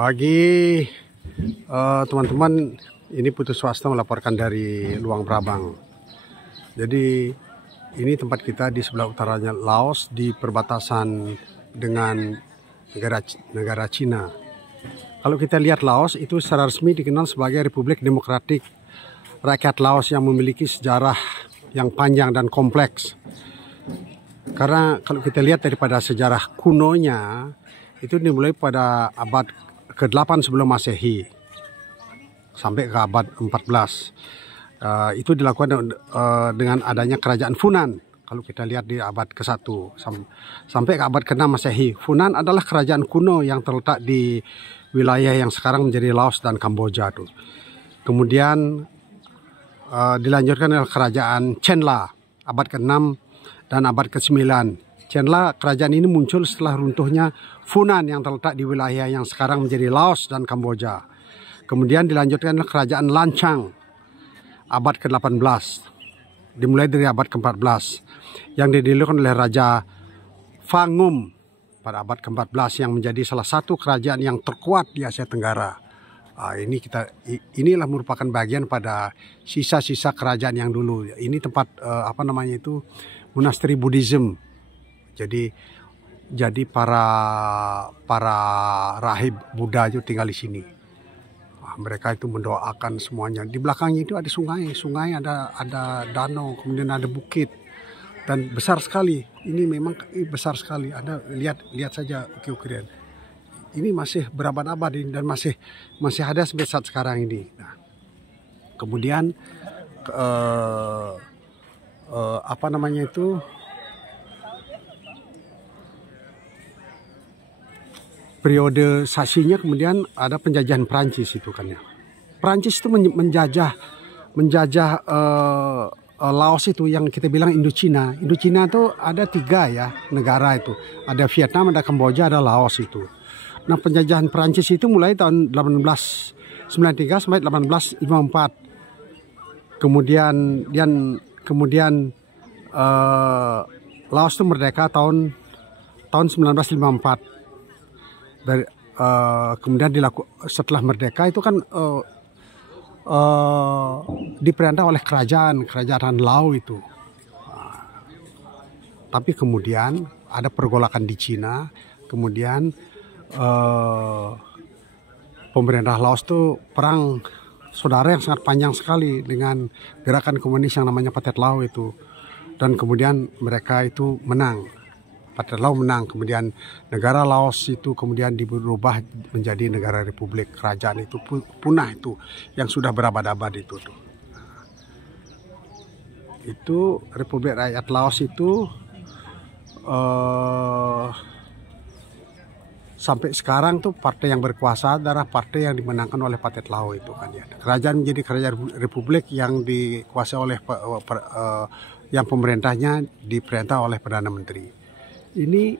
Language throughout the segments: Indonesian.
Pagi teman-teman, ini Putu Swasta melaporkan dari Luang Prabang. Jadi ini tempat kita di sebelah utaranya Laos, di perbatasan dengan negara Cina. Kalau kita lihat Laos itu secara resmi dikenal sebagai Republik Demokratik Rakyat Laos yang memiliki sejarah yang panjang dan kompleks. Karena kalau kita lihat daripada sejarah kunonya, itu dimulai pada abad ke-8 sebelum Masehi sampai ke abad 14. Itu dilakukan dengan adanya kerajaan Funan. Kalau kita lihat di abad ke-1 sampai ke abad ke-6 Masehi. Funan adalah kerajaan kuno yang terletak di wilayah yang sekarang menjadi Laos dan Kamboja tuh. Kemudian dilanjutkan oleh kerajaan Chenla abad ke-6 dan abad ke-9. Chenla, kerajaan ini muncul setelah runtuhnya Funan yang terletak di wilayah yang sekarang menjadi Laos dan Kamboja. Kemudian dilanjutkan oleh kerajaan Lancang abad ke-18. Dimulai dari abad ke-14 yang didirikan oleh Raja Fangum pada abad ke-14 yang menjadi salah satu kerajaan yang terkuat di Asia Tenggara. Inilah merupakan bagian pada sisa-sisa kerajaan yang dulu. Ini tempat monasteri Buddhism. Jadi para rahib Buddha itu tinggal di sini. Mereka itu mendoakan semuanya. Di belakangnya itu ada sungai ada danau, kemudian ada bukit dan besar sekali. Ini memang besar sekali. Anda lihat saja ukir-ukiran. Ini masih berabad-abad dan masih ada sampai saat sekarang ini. Nah, kemudian periode sasinya kemudian ada penjajahan Prancis itu kan ya. Prancis itu menjajah Laos itu yang kita bilang Indochina. Indochina itu ada 3 ya negara itu. Ada Vietnam, ada Kamboja, ada Laos itu. Nah, penjajahan Prancis itu mulai tahun 1893 sampai 1854. Kemudian Laos itu merdeka tahun 1954. Kemudian setelah merdeka itu kan diperintah oleh kerajaan Lao itu. Tapi kemudian ada pergolakan di Cina, kemudian pemerintah Laos itu perang saudara yang sangat panjang sekali dengan gerakan komunis yang namanya Pathet Lao itu, dan kemudian mereka itu menang. Pathet Lao menang, kemudian negara Laos itu kemudian dirubah menjadi negara republik. Kerajaan itu punah itu yang sudah berabad-abad itu tuh. Itu Republik Rakyat Laos itu sampai sekarang tuh partai yang berkuasa adalah partai yang dimenangkan oleh Pathet Lao itu kan ya. Kerajaan menjadi kerajaan republik yang dikuasai oleh yang pemerintahnya diperintah oleh Perdana Menteri. Ini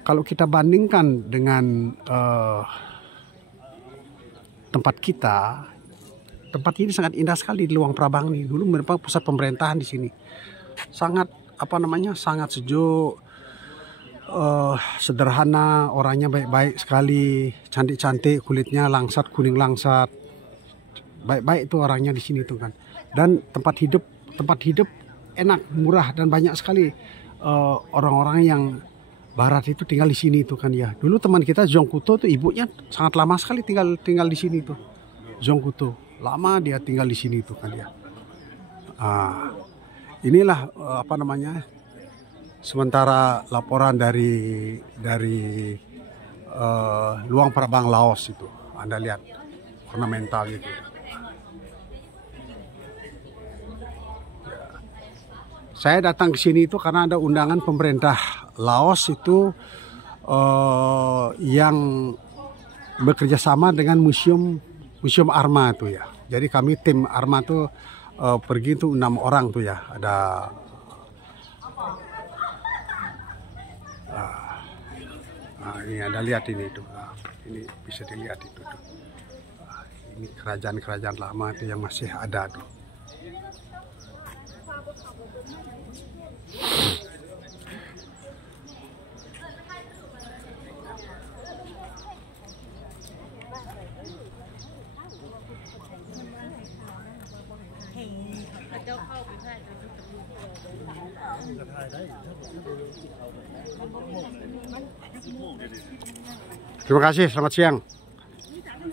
kalau kita bandingkan dengan tempat ini sangat indah sekali di Luang Prabang nih. Dulu merupakan pusat pemerintahan di sini. Sangat sangat sejuk, sederhana, orangnya baik-baik sekali, cantik-cantik, kulitnya langsat, kuning langsat. Baik-baik itu orangnya di sini tuh kan. Dan tempat hidup enak, murah dan banyak sekali orang-orang yang barat itu tinggal di sini tuh kan ya. Dulu teman kita Zhong Kuto tuh ibunya sangat lama sekali tinggal di sini tuh. Zhong Kuto lama dia tinggal di sini tuh kan ya. Inilah sementara laporan dari Luang Prabang Laos itu. Anda lihat ornamental gitu. Saya datang ke sini itu karena ada undangan pemerintah Laos itu yang bekerja sama dengan museum Arma itu ya. Jadi kami tim Arma tuh pergi tuh 6 orang tuh ya. Ada ini Anda lihat ini tuh. Ini bisa dilihat itu tuh. Ini kerajaan lama itu yang masih ada tuh. Terima kasih, selamat siang.